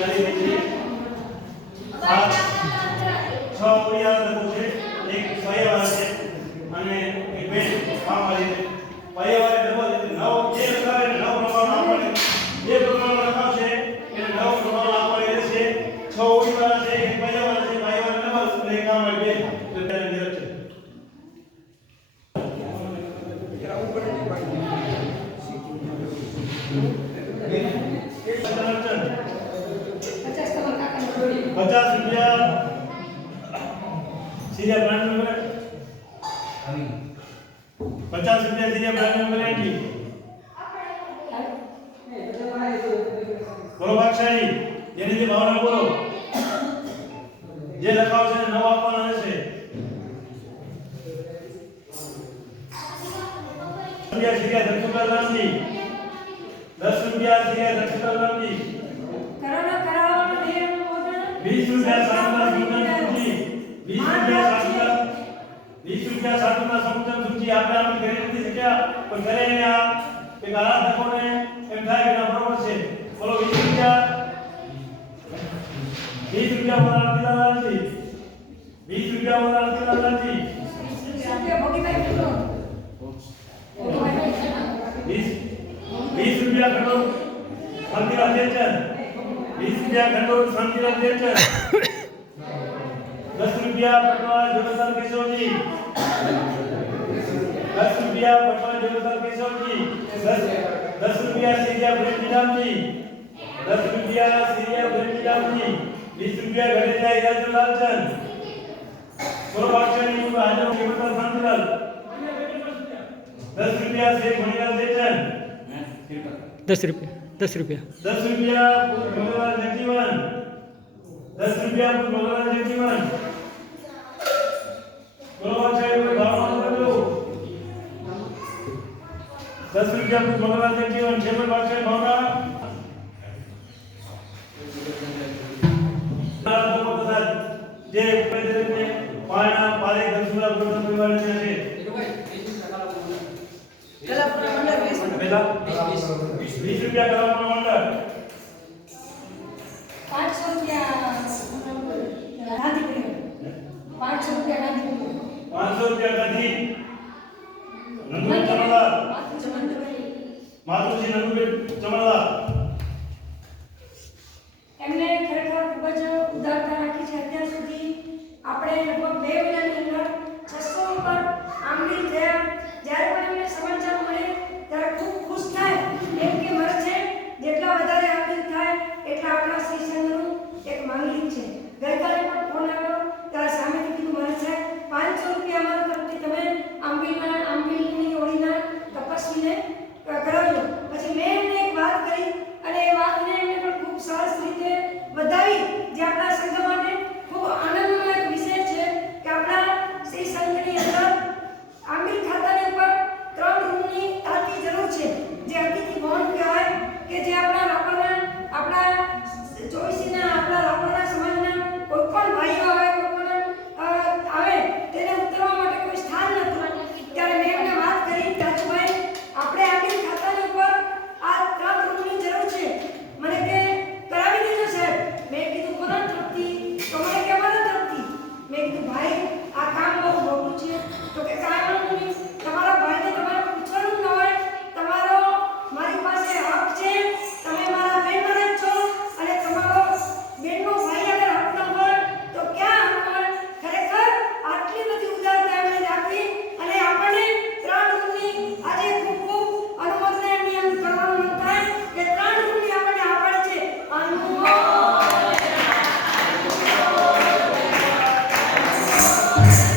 Gracias. પચાસ રૂપિયા. સીધા બ્રાન્ડ નંબર પચાસ રૂપિયા સીધા બ્રાન્ડ નંબર એટી બોલો ભાગશાળી, જેની જે ભાવના બોલો. જે લખાવ છે નવ આપવાનો રહેશે. રૂપિયા સીધા ધનસુખલાલ રામજી દસ રૂપિયા સીધા ધનસુખલાલ રામજી મોજણ વીસ રૂપિયા સાતના સમુદ્ર સૂચિ વીસ રૂપિયા સાતના વીસ રૂપિયા સાતના સમુદ્ર સૂચિ આપણે આપણે ઘરે નથી શીખ્યા પણ ઘરે એને આ એક આળા ધકોને એમ થાય કે ના બરોબર છે બોલો વીસ રૂપિયા વીસ રૂપિયા બોલા અર્પિતાલાલજી વીસ રૂપિયા બોલા અર્પિતાલાલજી રૂપિયા ભોગીભાઈ કેટલો વીસ વીસ રૂપિયા ખંડો શાંતિલાલ દેવચંદ વીસ રૂપિયા ખંડો શાંતિલાલ દેવચંદ દસ રૂપિયા પટવા જોગતાલ કેશવજી દસ રૂપિયા પટવા જોગતાલ કેશવજી દસ દસ રૂપિયા સીરિયા પ્રેમજીરામજી દસ રૂપિયા સીરિયા પ્રેમજીરામજી વીસ રૂપિયા ગણેશા હિરાજુ લાલચંદ બોલો બાદશાહની ઉપર હાજર કેવલલાલ શાંતિલાલ દસ રૂપિયા શેખ મણિલાલ દેચંદ દસ રૂપિયા દસ રૂપિયા દસ રૂપિયા ભગવાન જગજીવન દસ રૂપિયા ભગવાન જગજીવન ભગવાન સાહેબ કોઈ ભાવમાં કરજો દસ રૂપિયા ભગવાન જગજીવન છે કોઈ પાસે ભાવના વીસ રૂપિયા કરવામાં મંડળ પાંચસો રૂપિયા પાંચસો રૂપિયા નથી પાંચસો રૂપિયા ગાંધી નંદુભાઈ ચમલા માતુજી નંદુભાઈ ચમલા એમને ખરેખર ખૂબ જ ઉદારતા રાખી છે. અત્યાર સુધી આપણે લગભગ બે 감사합니다.